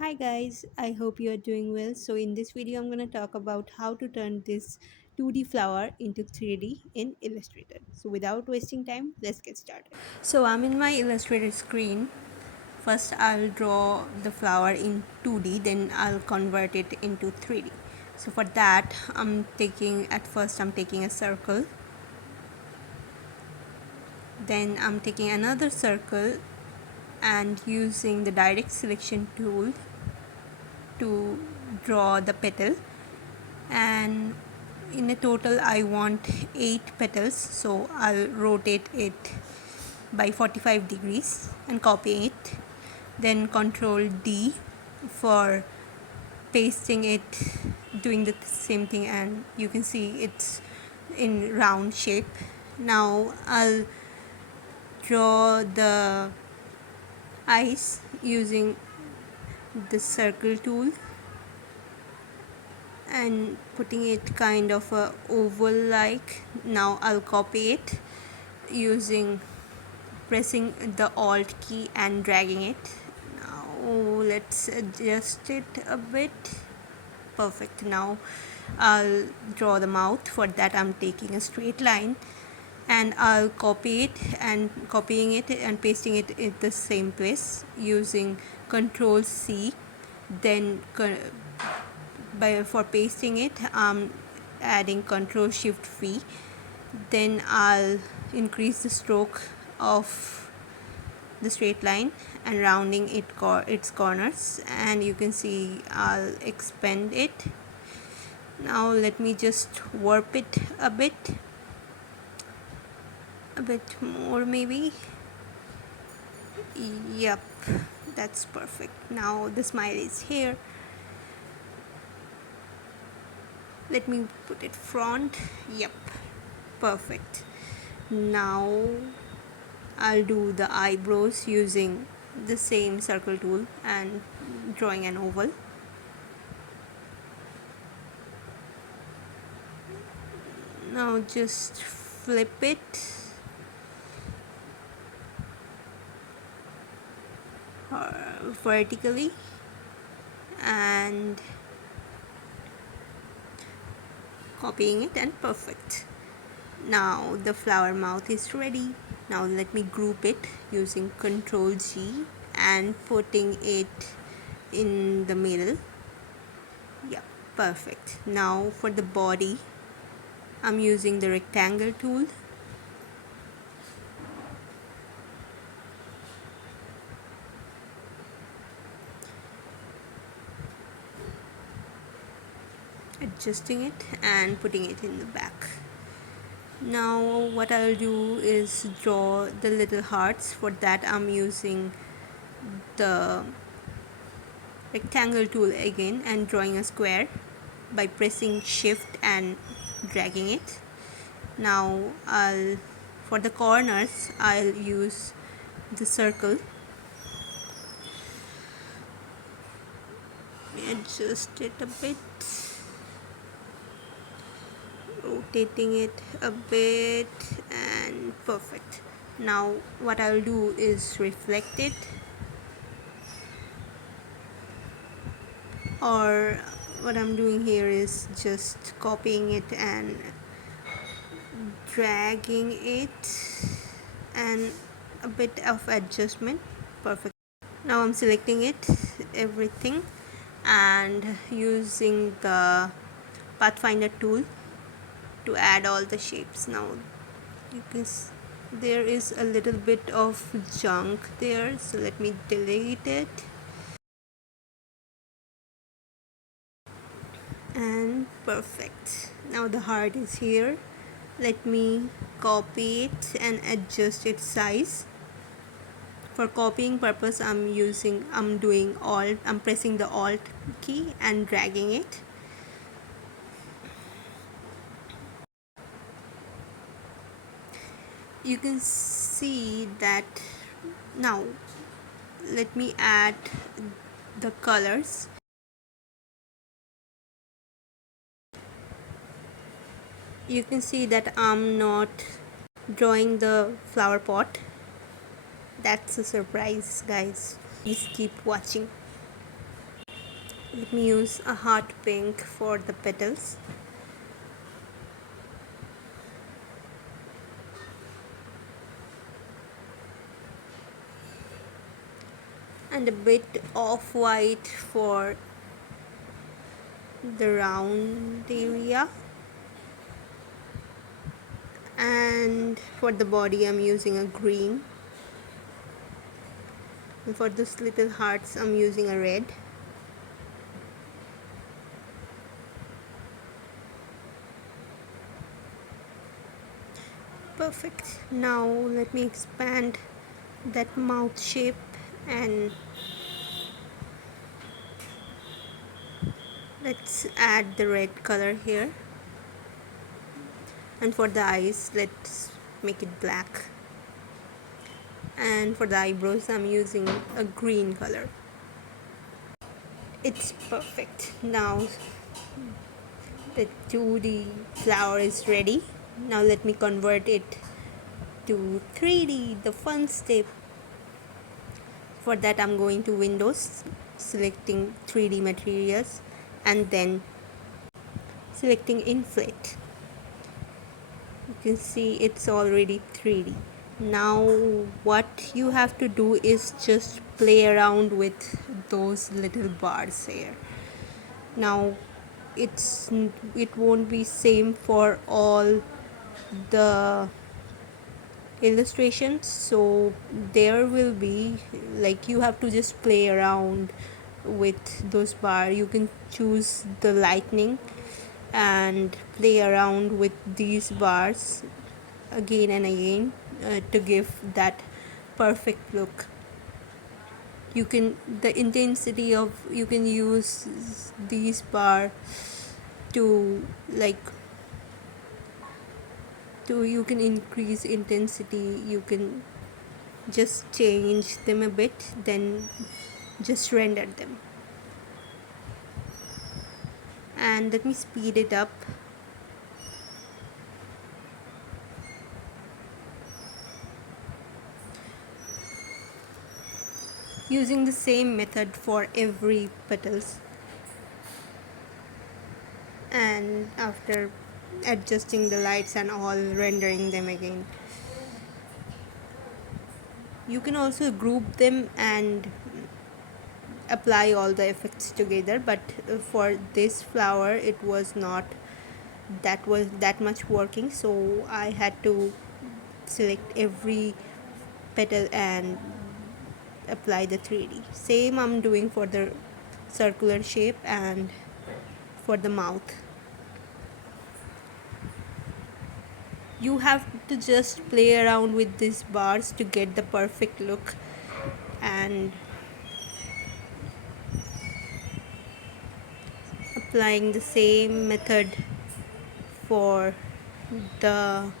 Hi guys, I hope you are doing well. So in this video I'm going to talk about how to turn this 2D flower into 3D in Illustrator. So without wasting time, let's get started. So I'm in my Illustrator screen. First I'll draw the flower in 2D, then I'll convert it into 3D. So for that I'm taking a circle, then I'm taking another circle and using the direct selection tool to draw the petal, and in a total I want 8 petals, so I'll rotate it by 45 degrees and copy it, then control D for pasting it, doing the same thing, and you can see it's in round shape. Now I'll draw the eyes using the circle tool and putting it kind of a oval like. Now I'll copy it using pressing the alt key and dragging it. Now let's adjust it a bit. Perfect. Now I'll draw the mouth. For that I'm taking a straight line and I'll copying it and pasting it in the same place using control C, then for pasting it I'm adding control shift V, then I'll increase the stroke of the straight line and rounding its corners, and you can see I'll expand it. Now let me just warp it a bit more maybe. Yep, that's perfect. Now the smile is here. Let me put it front. Yep, perfect. Now I'll do the eyebrows using the same circle tool and drawing an oval. Now just flip it vertically and copying it, and perfect. Now the flower mouth is ready. Now let me group it using Ctrl G and putting it in the middle. Yeah, perfect. Now for the body I'm using the rectangle tool, adjusting it and putting it in the back. Now what I'll do is draw the little hearts. For that I'm using the rectangle tool again and drawing a square by pressing shift and dragging it. Now for the corners I'll use the circle, adjust it a bit, rotating it a bit, and perfect. Now what I'll do is reflect it, or what I'm doing here is just copying it and dragging it and a bit of adjustment. Perfect. Now I'm selecting it everything and using the pathfinder tool to add all the shapes. Now you can there is a little bit of junk there, so let me delete it, and perfect. Now the heart is here. Let me copy it and adjust its size. For copying purpose I'm pressing the alt key and dragging it. You can see that. Now let me add the colors. You can see that I'm not drawing the flower pot. That's a surprise, guys. Please keep watching. Let me use a hot pink for the petals. And a bit of white for the round area. And for the body I'm using a green. And for those little hearts I'm using a red. Perfect. Now let me expand that mouth shape, and let's add the red color here. And for the eyes, let's make it black. And for the eyebrows I'm using a green color. It's perfect. Now the 2D flower is ready. Now let me convert it to 3D, the fun step. For that I'm going to Windows, selecting 3D materials, and then selecting inflate. You can see it's already 3D. Now what you have to do is just play around with those little bars here. Now it won't be same for all the illustrations, so there will be, like, you have to just play around with those bar. You can choose the lightning and play around with these bars again and again to give that perfect look. You can the intensity of you can use these bar to, like, to you can increase intensity. You can just change them a bit, then just render them. And let me speed it up. Using the same method for every petals, and after adjusting the lights and all, rendering them again. You can also group them and apply all the effects together, but for this flower it was not that much working, so I had to select every petal and apply the 3D. Same I'm doing for the circular shape and for the mouth. You have to just play around with these bars to get the perfect look, and applying the same method for the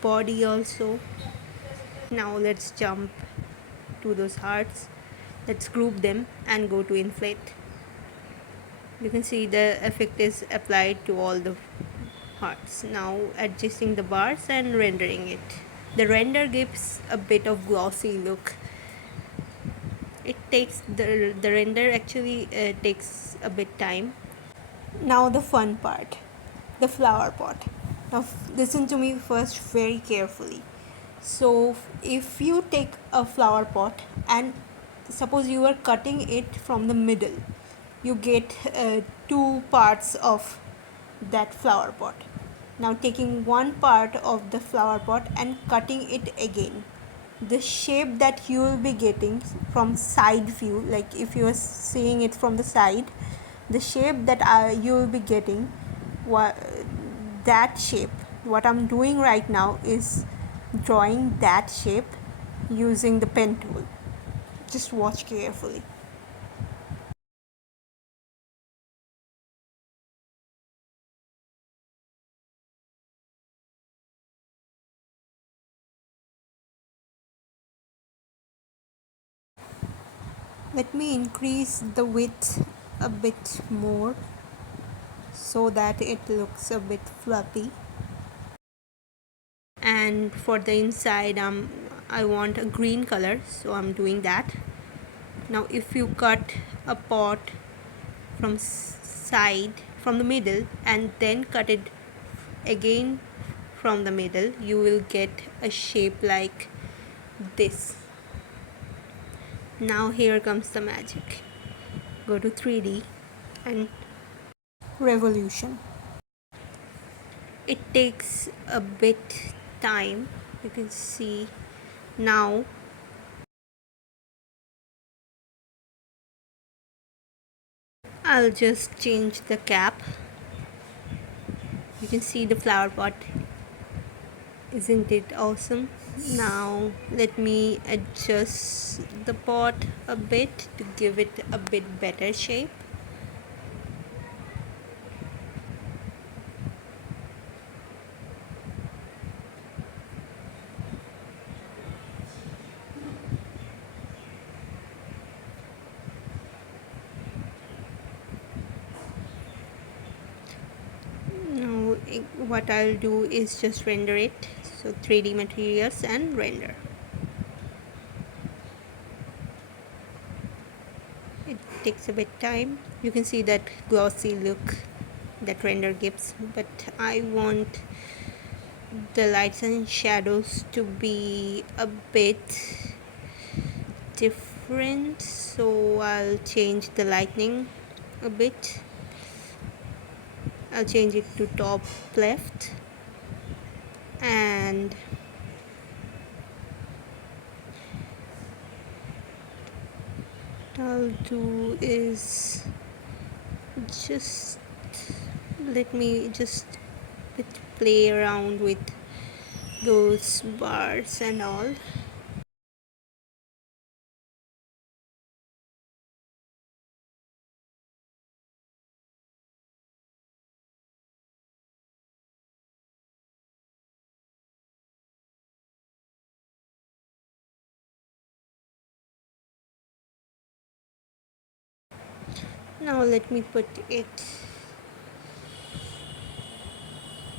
body also. Now let's jump to those hearts. Let's group them and go to inflate. You can see the effect is applied to all the hearts. Now adjusting the bars and rendering it. The render gives a bit of glossy look. It takes the render actually takes a bit time. Now the fun part, the flower pot. Now listen to me first very carefully. So if you take a flower pot and suppose you are cutting it from the middle, you get two parts of that flower pot. Now taking one part of the flower pot and cutting it again, the shape that you will be getting from side view, like if you are seeing it from the side, the shape that you will be getting, that shape, what I'm doing right now is drawing that shape using the pen tool. Just watch carefully. Let me increase the width a bit more so that it looks a bit fluffy. And for the inside I want a green color, so I'm doing that. Now if you cut a pot from side from the middle and then cut it again from the middle, you will get a shape like this. Now here comes the magic. Go to 3D and revolution. It takes a bit time. You can see now I'll just change the cap. You can see the flower pot. Isn't it awesome? Now let me adjust the pot a bit to give it a bit better shape. Now what I'll do is just render it. So 3D materials and render. It takes a bit time. You can see that glossy look that render gives, but I want the lights and shadows to be a bit different, so I'll change the lighting a bit. I'll change it to top left, and what I'll do is just let me just play around with those bars and all. Now let me put it,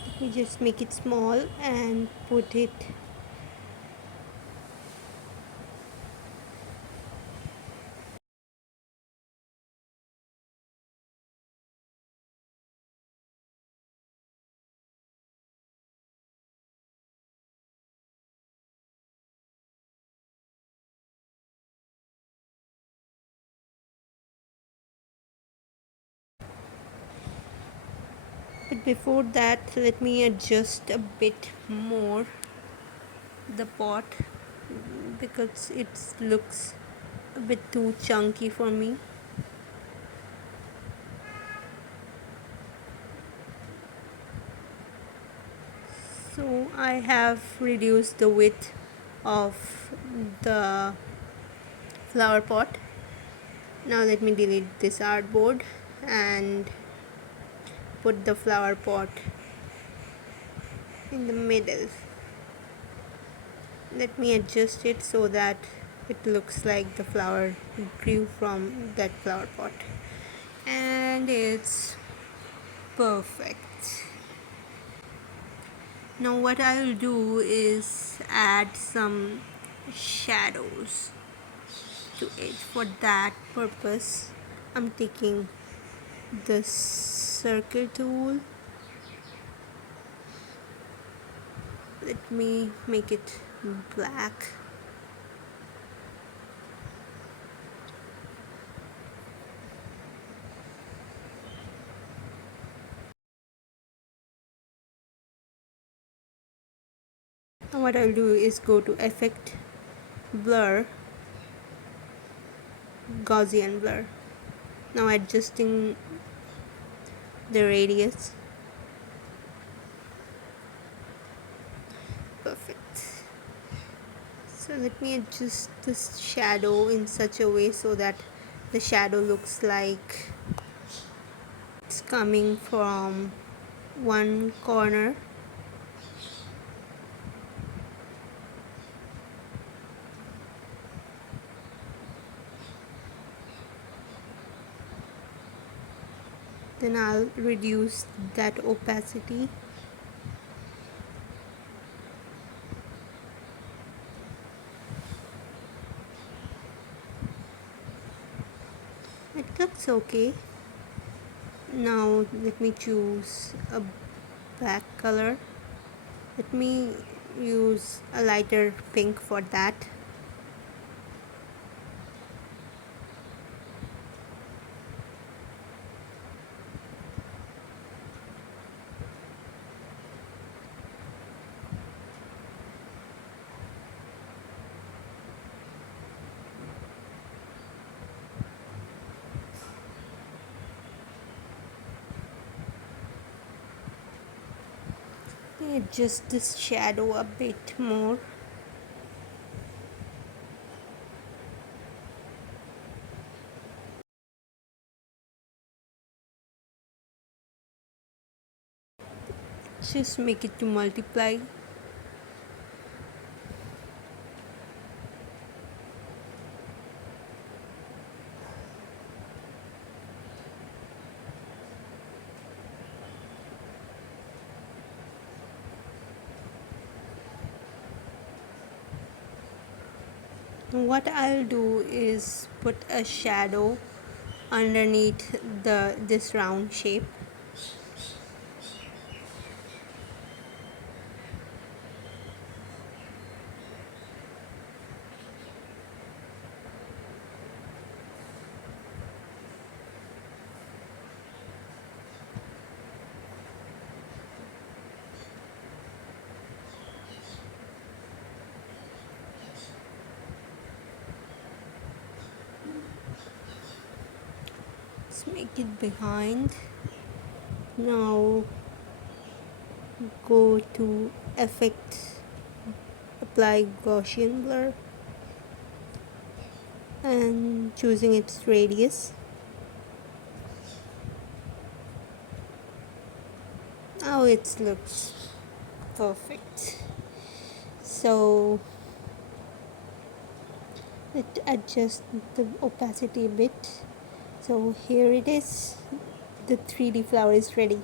let me just make it small and put it but before that let me adjust a bit more the pot because it looks a bit too chunky for me. So I have reduced the width of the flower pot. Now let me delete this artboard and put the flower pot in the middle. Let me adjust it so that it looks like the flower grew from that flower pot, and it's perfect. Now what I'll do is add some shadows to it. For that purpose I'm taking the circle tool. Let me make it black. And what I'll do is go to effect, blur, Gaussian blur. Now adjusting the radius. Perfect. So let me adjust this shadow in such a way so that the shadow looks like it's coming from one corner. Then I'll reduce that opacity. It looks okay. Now let me choose a black color. Let me use a lighter pink for that. Adjust this shadow a bit more. Just make it to multiply. What I'll do is put a shadow underneath this round shape. Let's make it behind. Now go to effect, apply Gaussian blur and choosing its radius. Now it looks perfect. So let adjust the opacity a bit. So here it is. The 3D flower is ready.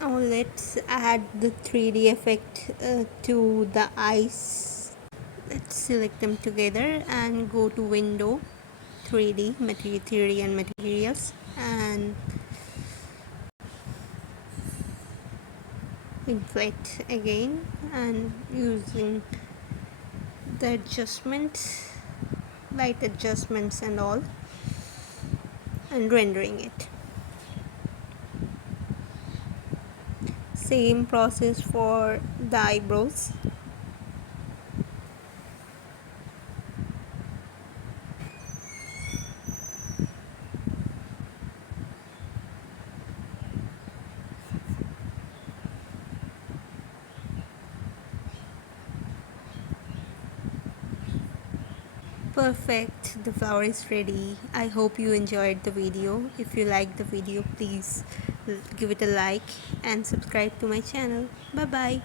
Now let's add the 3D effect to the eyes. Let's select them together and go to window, 3D, material theory and materials, and inflate again, and using the adjustments, light adjustments and all, and rendering it. Same process for the eyebrows. Perfect, the flower is ready. I hope you enjoyed the video. If you liked the video, please give it a like and subscribe to my channel. Bye bye.